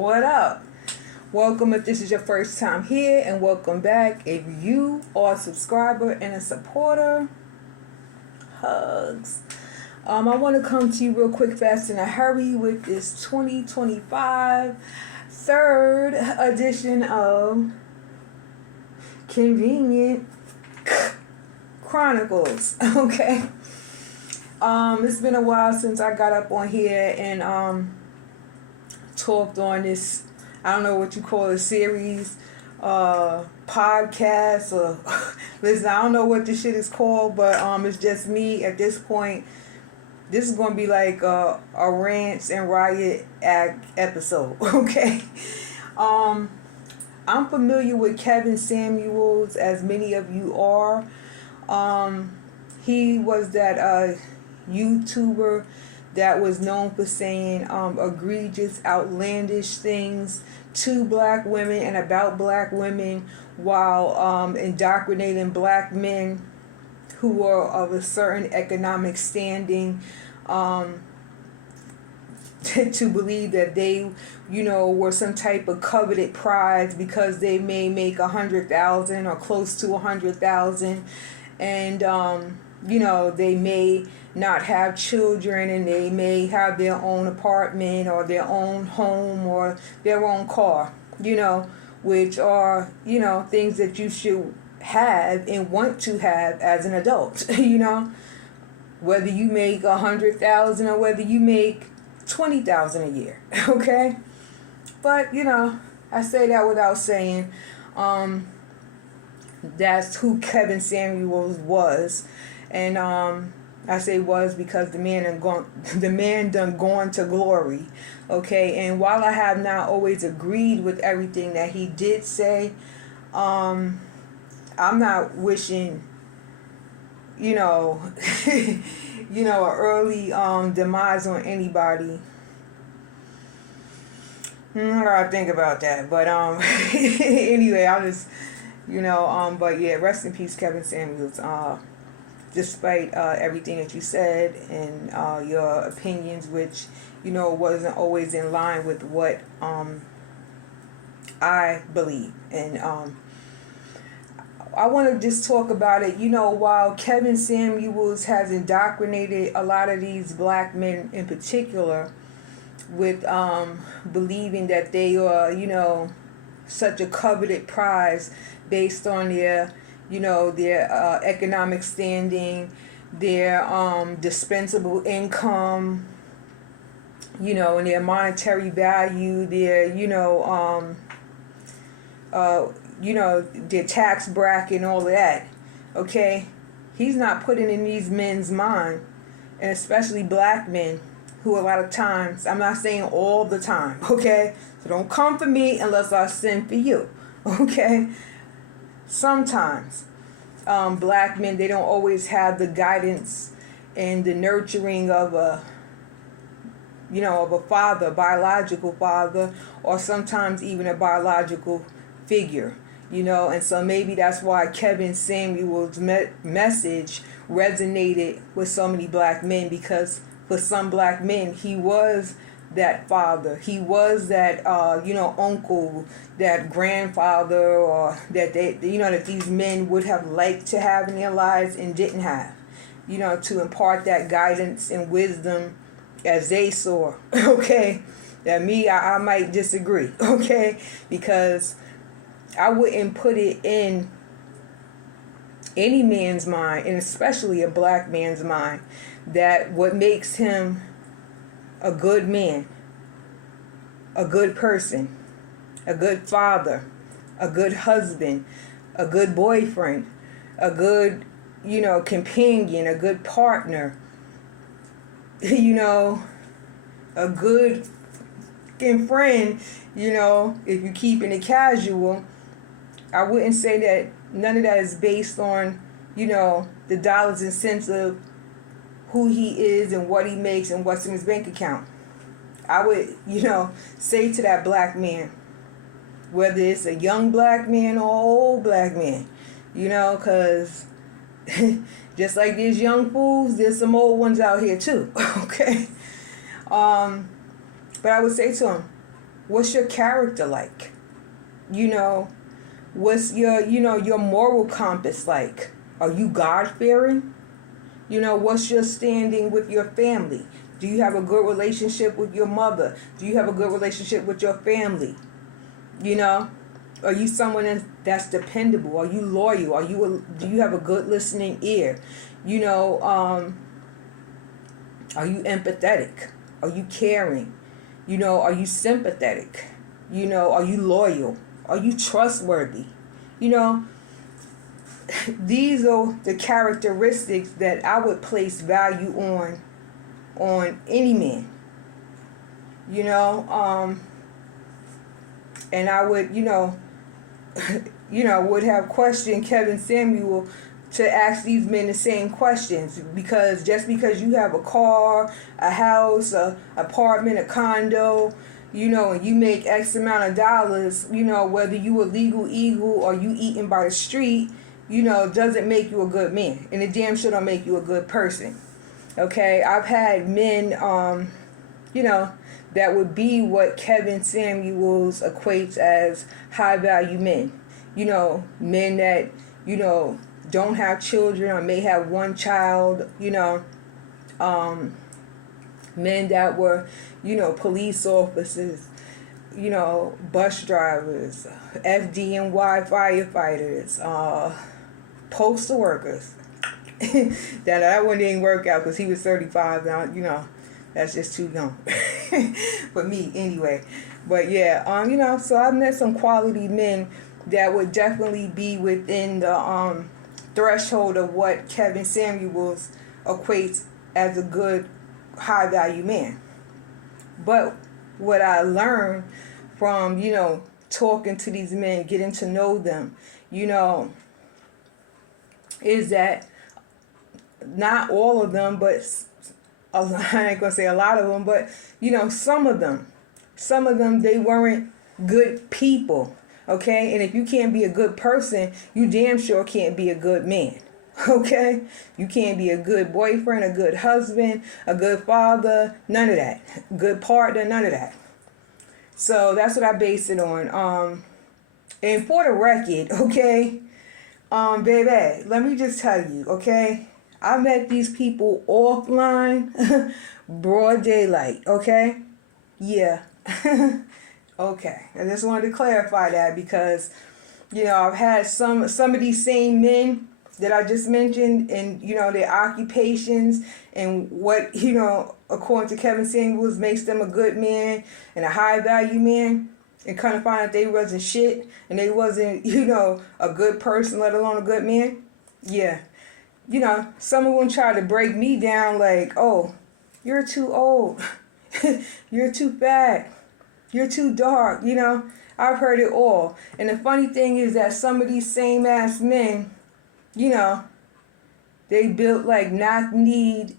What up? Welcome if this is your first time here, and welcome back if you are a subscriber and a supporter. Hugs. I want to come to you real quick, fast, in a hurry with this 2025 third edition of Convenient Chronicles. Okay. It's been a while since I got up on here and talked on this, I don't know what you call a series, podcast, or listen, I don't know what this shit is called, but it's just me at this point. This is going to be like a rants and riot act episode, okay? I'm familiar with Kevin Samuels, as many of you are. He was that YouTuber that was known for saying egregious, outlandish things to black women and about black women while indoctrinating black men who were of a certain economic standing to believe that they, were some type of coveted prize because they may make 100,000 or close to 100,000, and they may not have children, and they may have their own apartment or their own home or their own car, which are, things that you should have and want to have as an adult, whether you make 100,000 or whether you make 20,000 a year, okay? But, I say that without saying, that's who Kevin Samuels was, and I say was because the man done gone to glory, okay? And while I have not always agreed with everything that he did say, I'm not wishing, an early demise on anybody. I gotta think about that, but anyway, I'll just, but yeah, rest in peace, Kevin Samuels. Despite everything that you said and your opinions, which, wasn't always in line with what I believe. And I want to just talk about it. While Kevin Samuels has indoctrinated a lot of these black men in particular with believing that they are, such a coveted prize based on their their economic standing, their dispensable income, and their monetary value, their, their tax bracket and all of that, okay? He's not putting in these men's mind, and especially black men, who a lot of times, I'm not saying all the time, okay? So don't come for me unless I send for you, okay? Sometimes black men, they don't always have the guidance and the nurturing of a father, a biological father, or sometimes even a biological figure, and so maybe that's why Kevin Samuel's message resonated with so many black men, because for some black men, he was that father, he was that uncle, that grandfather, or that they that these men would have liked to have in their lives and didn't have, to impart that guidance and wisdom as they saw. Okay, that I might disagree, okay, because I wouldn't put it in any man's mind, and especially a black man's mind, that what makes him a good man, a good person, a good father, a good husband, a good boyfriend, a good, companion, a good partner, a good friend, if you're keeping it casual. I wouldn't say that none of that is based on, the dollars and cents of who he is and what he makes and what's in his bank account. I would, say to that black man, whether it's a young black man or an old black man, because just like there's young fools, there's some old ones out here too, okay? But I would say to him, What's your character like? You know, what's your moral compass like? Are you God-fearing? What's your standing with your family? Do you have a good relationship with your mother? Do you have a good relationship with your family? Are you someone that's dependable? Are you loyal? Do you have a good listening ear? Are you empathetic? Are you caring? Are you sympathetic? Are you loyal? Are you trustworthy? These are the characteristics that I would place value on any man. And I would, would have questioned Kevin Samuel to ask these men the same questions, because just because you have a car, a house, a apartment, a condo, and you make X amount of dollars, whether you a legal eagle or you eating by the street, doesn't make you a good man, and it damn sure don't make you a good person. Okay, I've had men, that would be what Kevin Samuels equates as high value men. Men that, don't have children or may have one child, men that were, police officers, bus drivers, FDNY firefighters, postal workers. that one didn't work out because he was 35 now, that's just too young for me anyway. But yeah, so I've met some quality men that would definitely be within the threshold of what Kevin Samuels equates as a good high value man. But what I learned from, talking to these men, getting to know them, is that not all of them, but I ain't gonna say a lot of them, but some of them, they weren't good people. Okay, and if you can't be a good person, you damn sure can't be a good man. Okay, you can't be a good boyfriend, a good husband, a good father, none of that. Good partner, none of that. So that's what I base it on. And for the record, okay, baby, let me just tell you, okay, I met these people offline, broad daylight, okay? Yeah. Okay. I just wanted to clarify that because, I've had some of these same men that I just mentioned and, their occupations and what, according to Kevin Samuels makes them a good man and a high value man, and kind of find out they wasn't shit and they wasn't, a good person, let alone a good man. Yeah. Some of them try to break me down like, oh, you're too old. You're too fat. You're too dark. I've heard it all. And the funny thing is that some of these same ass men, they built like knock-kneed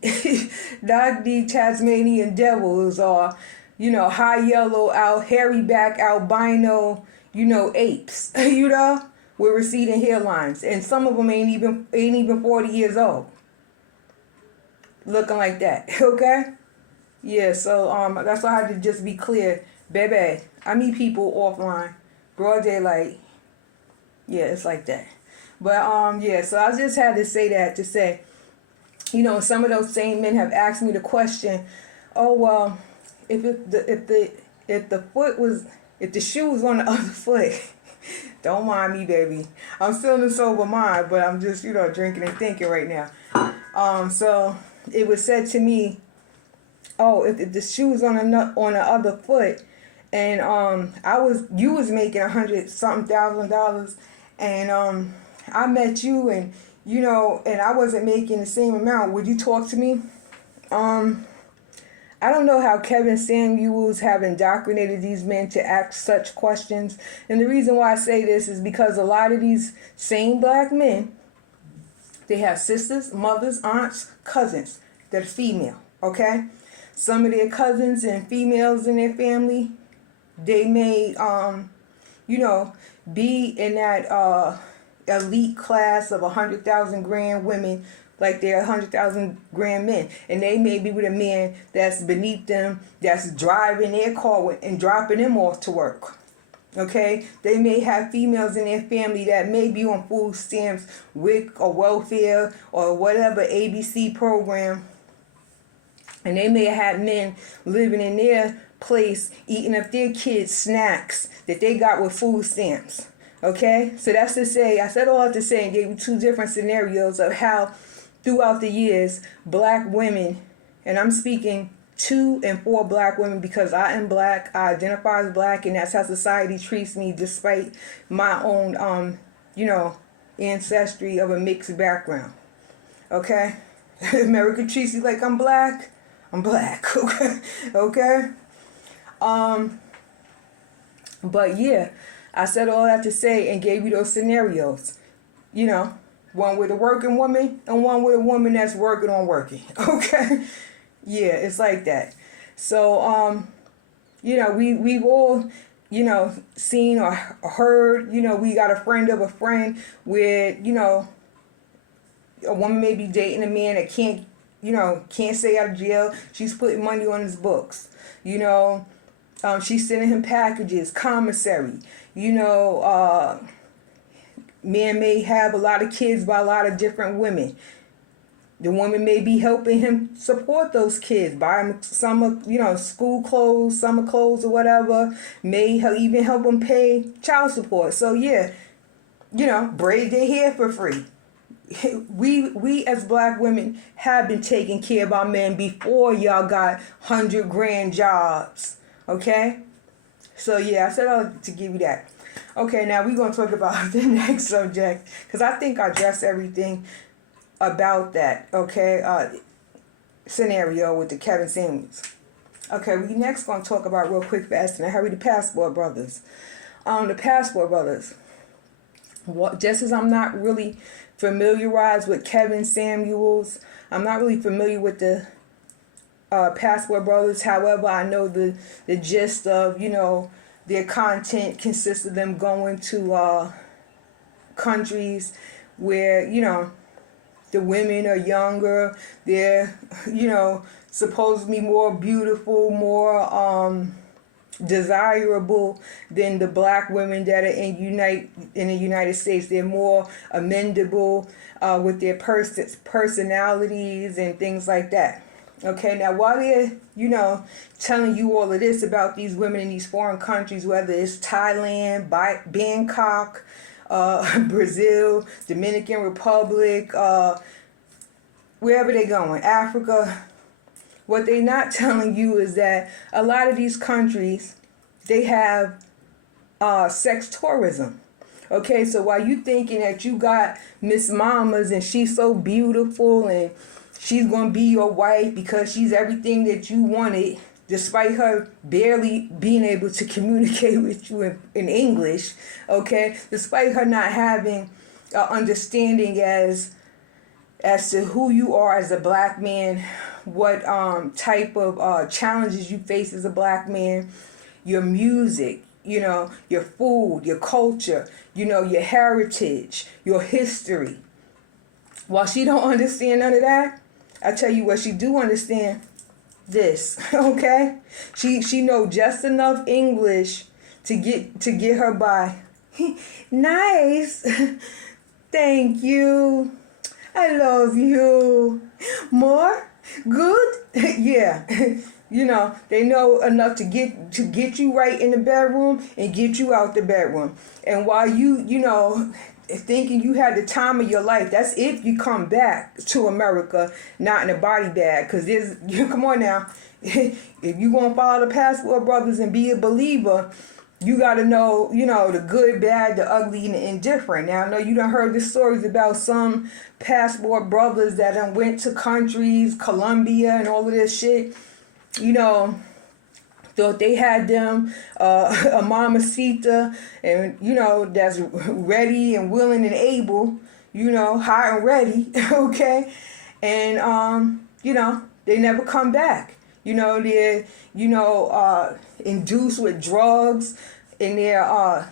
Tasmanian devils or, high yellow, hairy back, albino, apes, with receding hairlines, and some of them ain't even 40 years old, looking like that. Okay, yeah. So that's why I had to just be clear, baby. I meet people offline, broad daylight. Yeah, it's like that. But yeah. So I just had to say that to say, some of those same men have asked me the question, oh well, if the shoe was on the other foot. Don't mind me, baby. I'm still in a sober mind, but I'm just, drinking and thinking right now. So it was said to me, oh, if the shoe was on the other foot, and you was making $100,000, and I met you, and and I wasn't making the same amount, would you talk to me? I don't know how Kevin Samuels have indoctrinated these men to ask such questions. And the reason why I say this is because a lot of these same black men, they have sisters, mothers, aunts, cousins that are female, okay? Some of their cousins and females in their family, they may, be in that elite class of 100,000 grand women like they're 100,000 grand men, and they may be with a man that's beneath them, that's driving their car and dropping them off to work. Okay, they may have females in their family that may be on food stamps, WIC, or welfare, or whatever ABC program, and they may have men living in their place eating up their kids' snacks that they got with food stamps. Okay, so that's to say, I said all that to say and gave you two different scenarios of how throughout the years black women, and I'm speaking to and for black women because I am black, I identify as black, and that's how society treats me despite my own ancestry of a mixed background. Okay, America treats me like I'm black. Okay. But yeah, I said all that to say and gave you those scenarios. One with a working woman and one with a woman that's working on working. Okay. Yeah, it's like that. So, we've all, seen or heard, we got a friend of a friend where, a woman may be dating a man that can't stay out of jail. She's putting money on his books. She's sending him packages, commissary. Man may have a lot of kids by a lot of different women. The woman may be helping him support those kids, buy him some, school clothes, summer clothes, or whatever. May even help them pay child support. So yeah, braid their hair for free. We as black women have been taking care of our men before y'all got 100 grand jobs. Okay? So yeah, I said all to give you that. Okay, now we're going to talk about the next subject because I think I addressed everything about that, okay, scenario with the Kevin Samuels. Okay, we next going to talk about real quick, fast, and I hurry, the Passport Brothers. The Passport Brothers. Just as I'm not really familiarized with Kevin Samuels, I'm not really familiar with the Passport Brothers. However, I know the gist of, their content consists of them going to countries where, the women are younger, they're, supposed to be more beautiful, more desirable than the black women that are in the United States. They're more amendable with their personalities and things like that. Okay, now while they're, telling you all of this about these women in these foreign countries, whether it's Thailand, Bangkok, Brazil, Dominican Republic, wherever they're going, Africa, what they're not telling you is that a lot of these countries, they have sex tourism. Okay, so while you thinking that you got Miss Mamas and she's so beautiful and she's going to be your wife because she's everything that you wanted, despite her barely being able to communicate with you in English, okay? Despite her not having understanding as to who you are as a black man, what type of challenges you face as a black man, your music, your food, your culture, your heritage, your history. While she don't understand none of that, I tell you what she do understand. This, okay? She know just enough English to get her by. Nice. Thank you. I love you. More? Good? Yeah. They know enough to get you right in the bedroom and get you out the bedroom. And while you thinking you had the time of your life, that's if you come back to America not in a body bag, because come on now, if you gonna follow the Passport Brothers and be a believer, you got to know the good, bad, the ugly, and the indifferent. Now I know you done heard the stories about some Passport Brothers that done went to countries, Colombia and all of this shit, thought they had them a mamacita and that's ready and willing and able, hot and ready, okay, and they never come back. They're induced with drugs in their or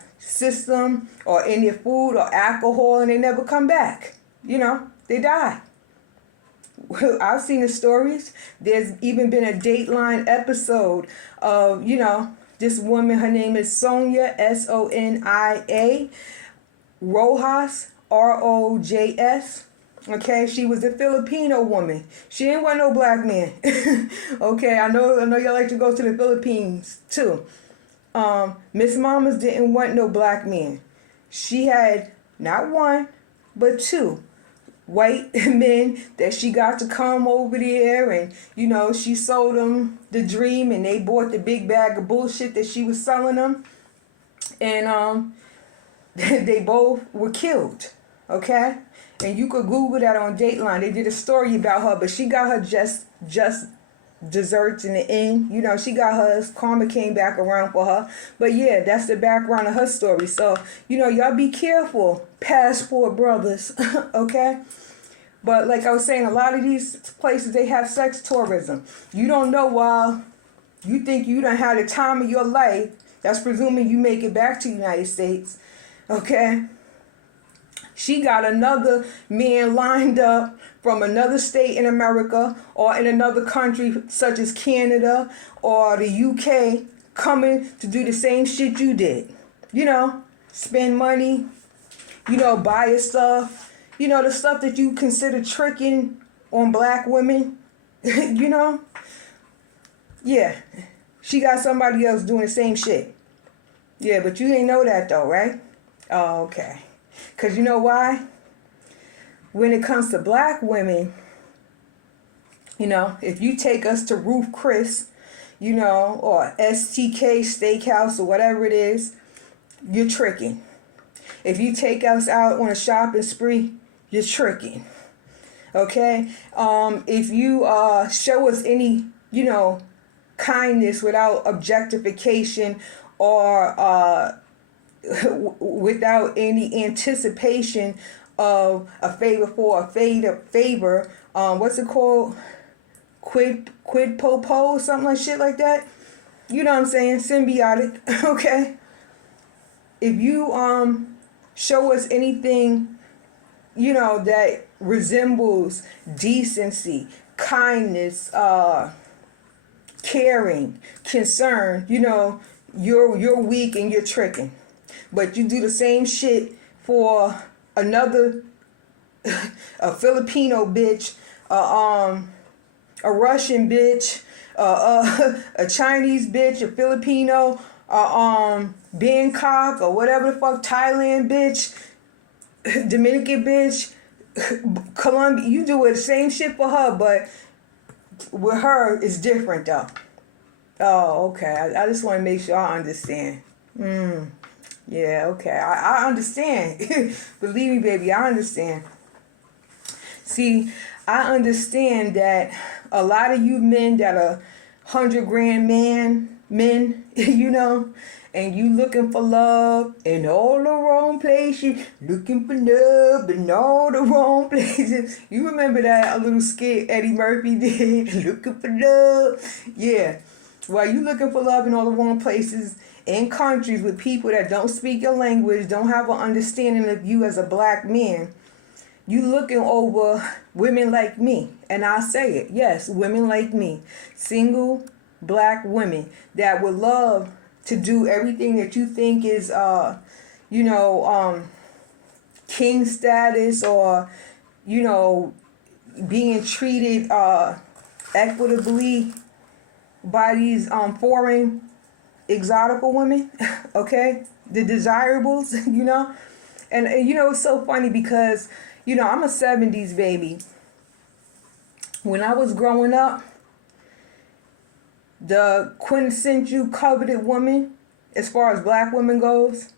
in their food or alcohol, and they never come back. They die. I've seen the stories. There's even been a Dateline episode of, this woman. Her name is Sonia, Sonia Rojas, Rojas. Okay, she was a Filipino woman. She ain't want no black man. Okay, I know y'all like to go to the Philippines too. Miss Mamas didn't want no black man. She had not one, but two white men that she got to come over there, and she sold them the dream, and they bought the big bag of bullshit that she was selling them, and they both were killed. Okay, and you could Google that on Dateline. They did a story about her, but she got her just desserts in the end. She got hers. Karma came back around for her. But yeah, that's the background of her story. So, y'all be careful, passport brothers. Okay? But like I was saying, a lot of these places, they have sex tourism. You don't know while you think you done had the time of your life. That's presuming you make it back to the United States. Okay? She got another man lined up from another state in America or in another country such as Canada or the UK coming to do the same shit you did. Spend money, buy your stuff, the stuff that you consider tricking on black women, Yeah, she got somebody else doing the same shit. Yeah, but you ain't know that though, right? Oh, okay. Because you know why? When it comes to black women, if you take us to Ruth Chris, or STK Steakhouse or whatever it is, you're tricking. If you take us out on a shopping spree, you're tricking. Okay? If you show us any, kindness without objectification or without any anticipation of a favor for a favor, what's it called? Quid pro quo, something like shit like that. You know what I'm saying? Symbiotic. Okay. If you show us anything, that resembles decency, kindness, caring, concern, you're weak and you're tricking. But you do the same shit for another, a Filipino bitch, a Russian bitch, a Chinese bitch, a Filipino, Bangkok or whatever the fuck, Thailand bitch, Dominican bitch, Colombia. You do the same shit for her, but with her it's different though. Oh, okay. I just want to make sure I understand. Yeah, okay. I understand. Believe me, baby, I understand. See, I understand that a lot of you men that are 100 grand men, and you looking for love in all the wrong places, looking for love in all the wrong places. You remember that little skit Eddie Murphy did? Looking for love. Yeah. While you looking for love in all the wrong places, in countries with people that don't speak your language, don't have an understanding of you as a black man, you looking over women like me. And I say it, yes, women like me. Single black women that would love to do everything that you think is, king status or, being treated equitably by these foreign exotical women, okay? The desirables, And it's so funny because, I'm a 70s baby. When I was growing up, the quintessential coveted woman, as far as black women goes,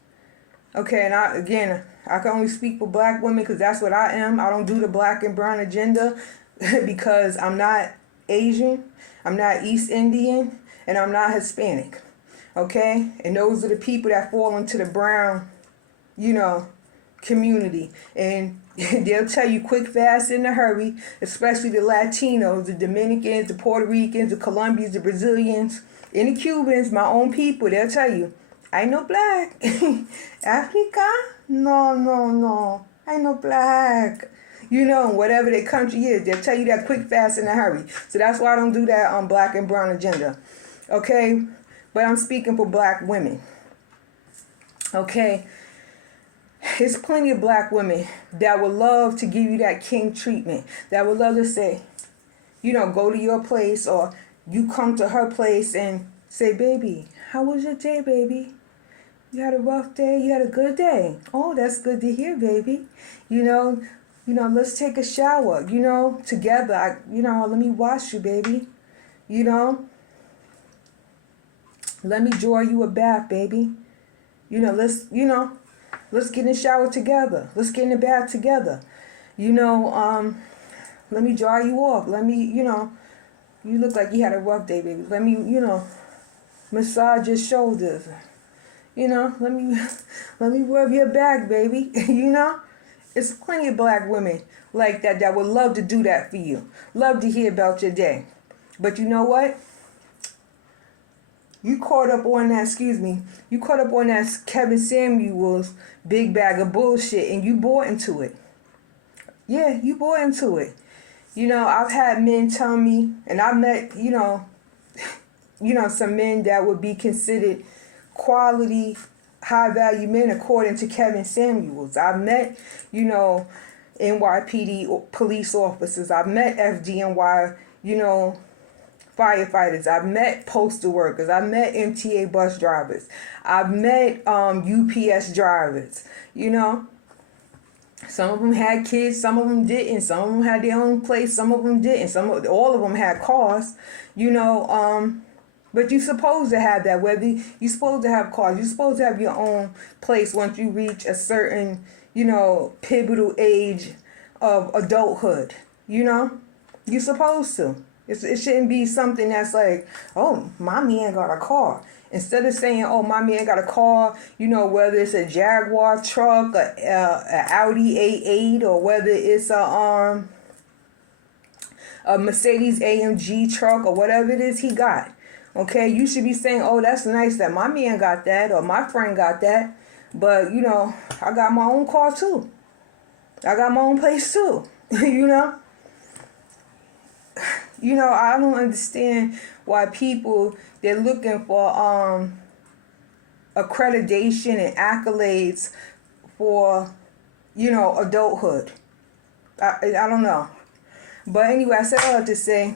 okay, and I can only speak for black women because that's what I am. I don't do the black and brown agenda because I'm not Asian, I'm not East Indian, and I'm not Hispanic, okay? And those are the people that fall into the brown, community. And they'll tell you quick, fast, in a hurry, especially the Latinos, the Dominicans, the Puerto Ricans, the Colombians, the Brazilians, and the Cubans, my own people. They'll tell you, I know black. Africa? No. I know black. you know, whatever their country is. They'll tell you that quick, fast, in a hurry. So that's why I don't do that on black and brown agenda. Okay? But I'm speaking for black women. Okay? There's plenty of black women that would love to give you that king treatment. That would love to say, you know, go to your place, or you come to her place and say, baby, how was your day, baby? You had a rough day? You had a good day? Oh, that's good to hear, baby. You know, let's take a shower, you know, together. Let me wash you, baby. You know, let me draw you a bath, baby. Let's get in the shower together. Let's get in the bath together. Let me dry you off. Let me, you look like you had a rough day, baby. Let me, massage your shoulders. Let me rub your back, baby. It's plenty of black women like that would love to do that for you. Love to hear about your day. But you know what? You caught up on that Kevin Samuels big bag of bullshit, and you bought into it. Yeah, you bought into it. I've had men tell me, and I met, some men that would be considered quality, high-value men according to Kevin Samuels. I've met, NYPD police officers. I've met FDNY, firefighters. I've met postal workers. I've met MTA bus drivers. I've met UPS drivers. Some of them had kids, some of them didn't. Some of them had their own place, some of them didn't. All of them had cars. But you're supposed to have that. Whether you're supposed to have cars, you're supposed to have your own place once you reach a certain, pivotal age of adulthood. You're supposed to. It shouldn't be something that's like, oh, my man got a car. Instead of saying, oh, my man got a car, whether it's a Jaguar truck, a Audi A8, or whether it's a Mercedes AMG truck, or whatever it is he got. Okay, you should be saying, oh, that's nice that my man got that, or my friend got that. But, I got my own car too. I got my own place too. I don't understand why people, they're looking for accreditation and accolades for, adulthood. I don't know. But anyway, I said all that to say,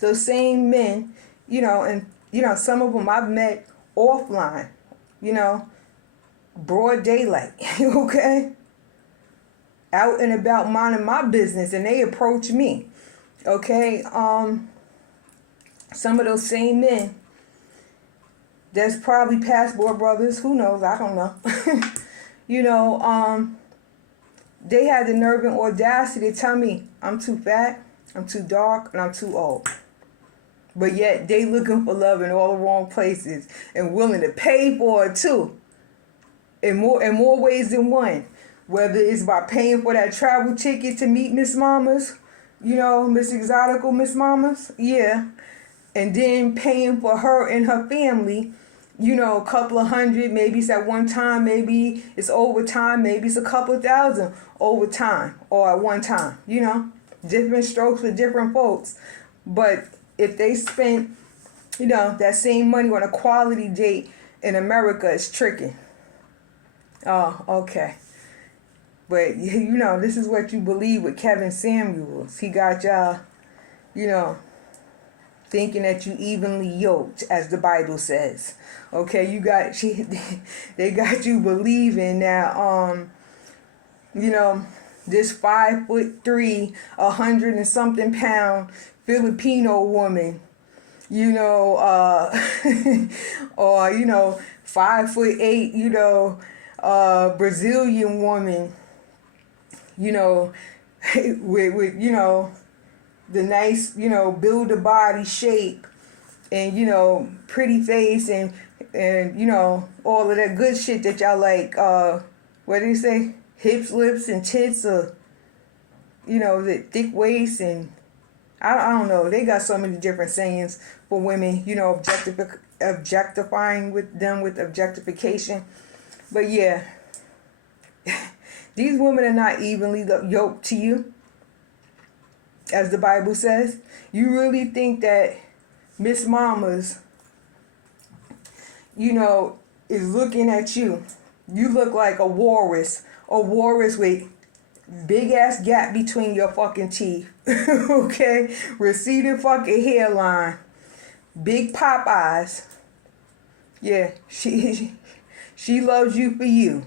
those same men, some of them I've met offline, broad daylight, okay? Out and about minding my business, and they approach me. Okay, some of those same men, that's probably passport brothers, who knows, I don't know. They had the nerve and audacity to tell me I'm too fat, I'm too dark, and I'm too old. But yet they looking for love in all the wrong places and willing to pay for it too. In more ways than one. Whether it's by paying for that travel ticket to meet Miss Mamas, Miss Exotical Miss Mamas, yeah. And then paying for her and her family, a couple of hundred, maybe it's at one time, maybe it's overtime, maybe it's a couple of thousand over time or at one time, Different strokes for different folks. But if they spent, that same money on a quality date in America, it's tricking. Oh, okay. But, this is what you believe with Kevin Samuels. He got y'all, thinking that you evenly yoked, as the Bible says. Okay, they got you believing that, this 5'3", 100 and something pound Filipino woman, or, 5'8", Brazilian woman, with the nice, build a body shape and, pretty face and all of that good shit that y'all like, what do you say? Hips, lips, and tits, or, the thick waist, and I don't know. They got so many different sayings for women, objectifying with them with objectification. But yeah, these women are not evenly yoked to you. as the Bible says? You really think that Miss Mamas, is looking at you? You look like a walrus with big ass gap between your fucking teeth. Okay? Receding fucking hairline. Big pop eyes. Yeah, she loves you for you.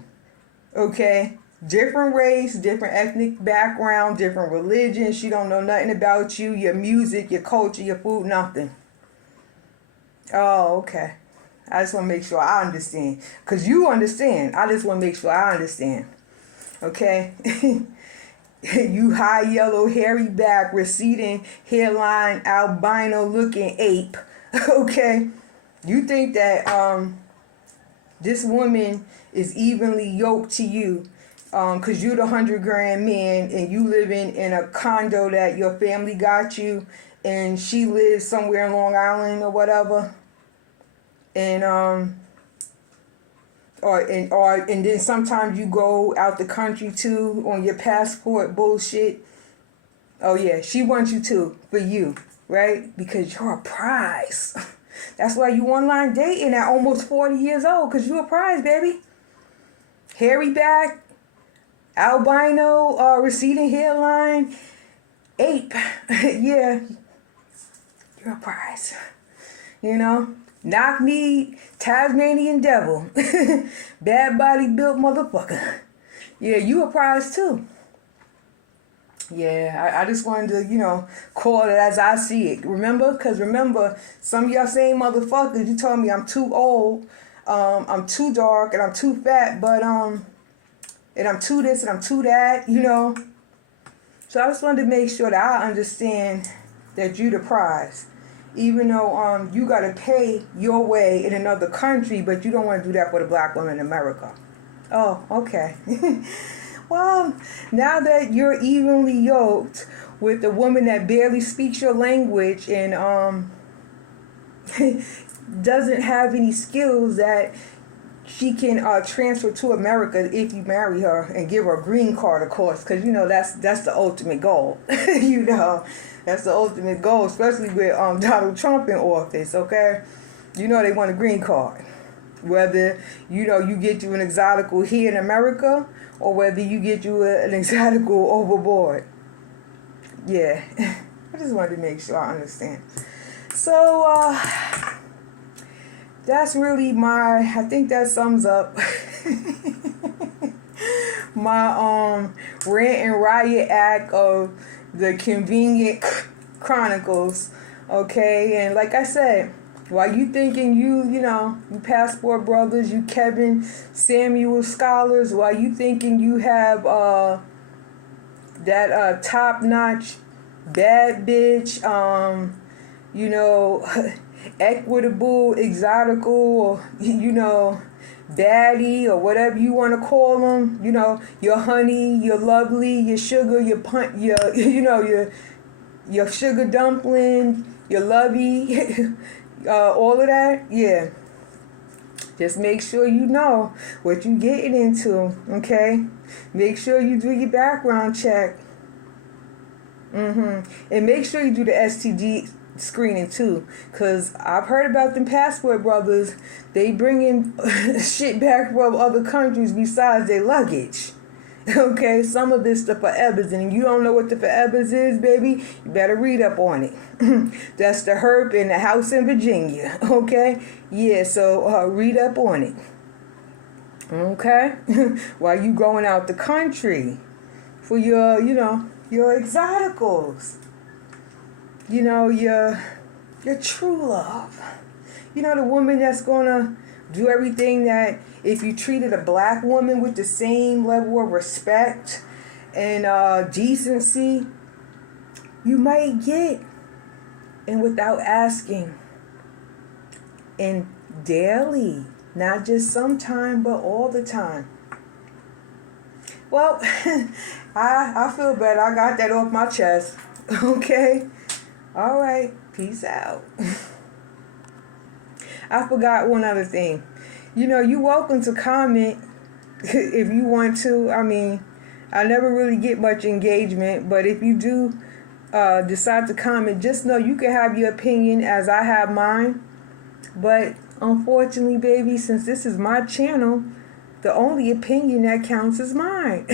Okay? Different race, different ethnic background, different religion. She don't know nothing about you, your music, your culture, your food, nothing. Oh, okay. I just want to make sure I understand. Because you understand. I just want to make sure I understand. Okay? You high yellow, hairy back, receding hairline, albino looking ape. Okay? You think that this woman is evenly yoked to you because you're the 100 grand man and you living in a condo that your family got you and she lives somewhere in Long Island or whatever. And and then sometimes you go out the country too on your passport bullshit. Oh yeah, she wants you too, for you, right? Because you're a prize. That's why you online dating at almost 40 years old, because you're a prize, baby. Hairy back, albino, receding hairline, ape. Yeah, you're a prize. Knock-kneed, Tasmanian devil. Bad body built motherfucker. Yeah, you a prize too. Yeah, I just wanted to, call it as I see it. Remember? Because remember, some of y'all same motherfuckers, you told me I'm too old, I'm too dark, and I'm too fat, but, and I'm too this, and I'm too that, So I just wanted to make sure that I understand that you the prize. Even though you got to pay your way in another country, but you don't want to do that for the black woman in America. Oh, okay. Well, now that you're evenly yoked with a woman that barely speaks your language and doesn't have any skills that she can transfer to America if you marry her and give her a green card, of course, because that's the ultimate goal. That's the ultimate goal, especially with Donald Trump in office. Okay, they want a green card, whether you get you an exotical here in America or whether you get you an exotical overboard. Yeah, I just wanted to make sure I understand. So that's really I think that sums up my rant and riot act of the Convenient Chronicles. Okay, and like I said, while you thinking you passport brothers, you Kevin Samuel scholars, while you thinking you have that top-notch bad bitch, equitable, exotical, or baddie, or whatever you want to call them, your honey, your lovely, your sugar, your sugar dumpling, your lovey, all of that. Yeah, just make sure you know what you're getting into. Okay, make sure you do your background check. And make sure you do the STD screening too, because I've heard about them passport brothers. They bring in shit back from other countries besides their luggage. Okay, some of this the forevers, and you don't know what the forevers is, baby, you better read up on it. That's the herb in the house in Virginia. Okay, yeah, so read up on it. Okay, while you going out the country for your exoticals. Your true love. The woman that's gonna do everything that if you treated a black woman with the same level of respect and decency, you might get, and without asking, and daily, not just sometime, but all the time. Well, I feel better. I got that off my chest. Okay? All right. Peace out. I forgot one other thing. You're welcome to comment if you want to. I mean, I never really get much engagement, but if you do decide to comment, just know you can have your opinion as I have mine. But unfortunately, baby, since this is my channel, the only opinion that counts is mine.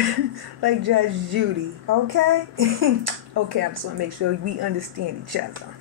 Like Judge Judy, okay? Okay, I just want to make sure we understand each other.